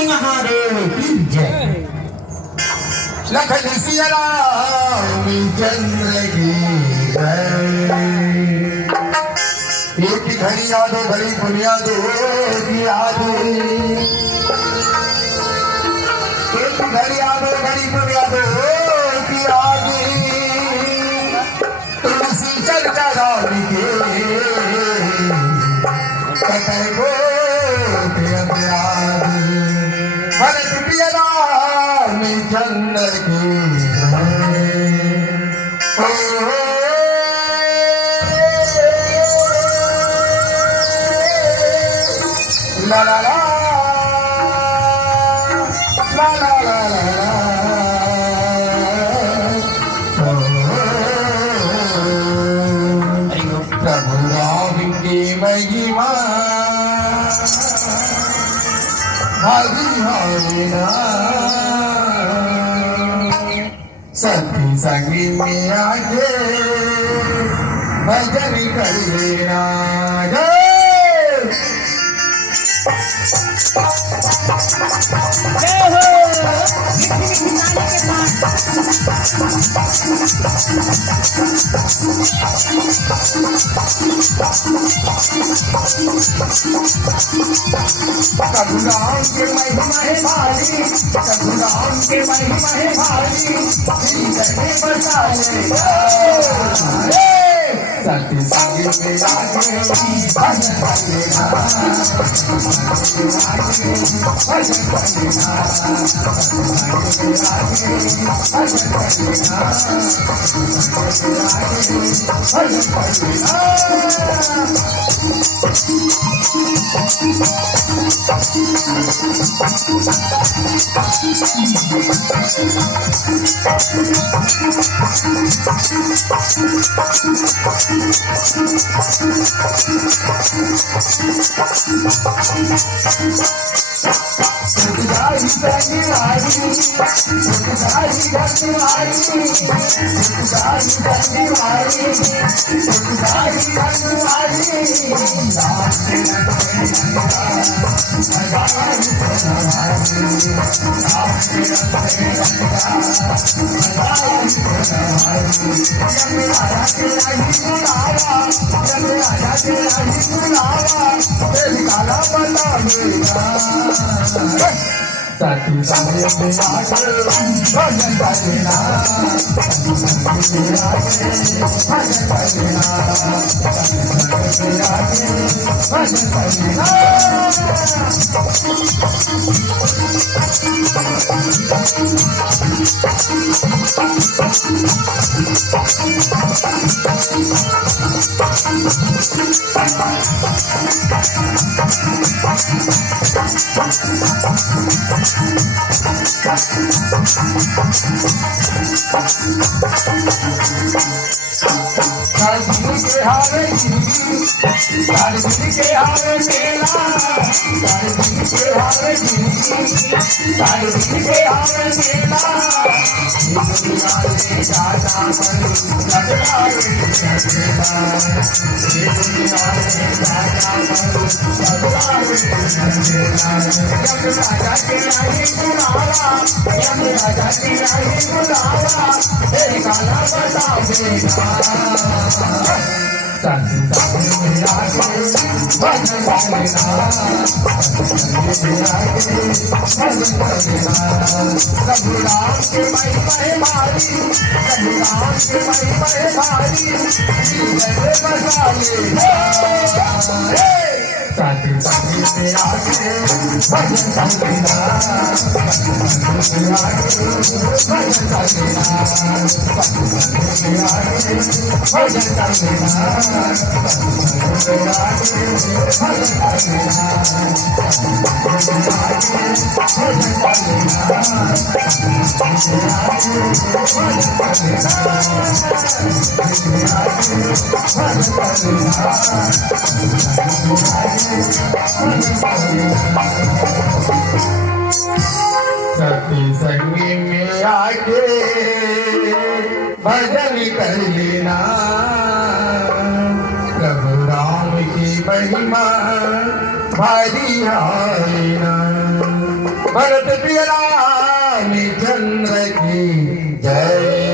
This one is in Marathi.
गोसाई महादेव की जय। लखन सिया राम चंद्र की जय। एक घड़ी यादो घड़ी दुनिया दो की यादो, एक घड़ी यादो घड़ी दुनिया दो की यादो। तुलसी चर्चा राम के कतई गो याद भरत प्रिय राम चंद्र की ला ला ला ला ला ला प्रभु राम की महिमा हरि हरि सती संगी में आके भजन कर लेना। जय हो मिठी मिठी रघुराम के महिमा है भारी, रघुराम के महिमा है भारी, जिंदगी बचा ले सती संगी में आके भजन कर लेना। भजन कर लेना, भजन कर लेना। सुखदाई गंगवारी, सुखदाई गंगवारी, सुखदाई गंगवारी, सुखदाई गंगवारी। राम के रंगे रंगा हजारी हजारी, राम के रंगे रंगा हजारी हजारी। जब राजा तेरा ही बुलावा, जब राजा तेरा ही बुलावा, तेरी काला बता मेरा सती संगी में आके भजन कर लेना। सती संगी में आके भजन कर लेना, सती संगी में आके भजन कर लेना। काली के हारे काली के हारे मेला, काली के हारे काली के हारे मेला। दुनिया ले जाता मन लगवाए लगेला, दुनिया ले जाता मन लगवाए लगेला। जब राजा तेरा ही बुलावा, जब राजा तेरा ही बुलावा, तेरी काला बता देगा। सती संगी में आके भजन कर लेना, सती संगी में आके भजन कर लेना। रघुराम के महिमा है भारी, रघुराम के महिमा है भारी, जिंदगी बचा लेना। सती संगी में आके भजन कर लेना, सती संगी में आके भजन कर लेना, सती संगी में आके भजन कर लेना, सती संगी में आके भजन कर लेना, सती संगी में आके भजन कर लेना, सती संगी में आके भजन कर लेना, सती संगी में आके भजन कर लेना, सती संगी में आके सती संगी में आके भजन कर लेना। प्रभु राम की महिमा भारी है ना। भरत प्रिय रामचंद्र की जय.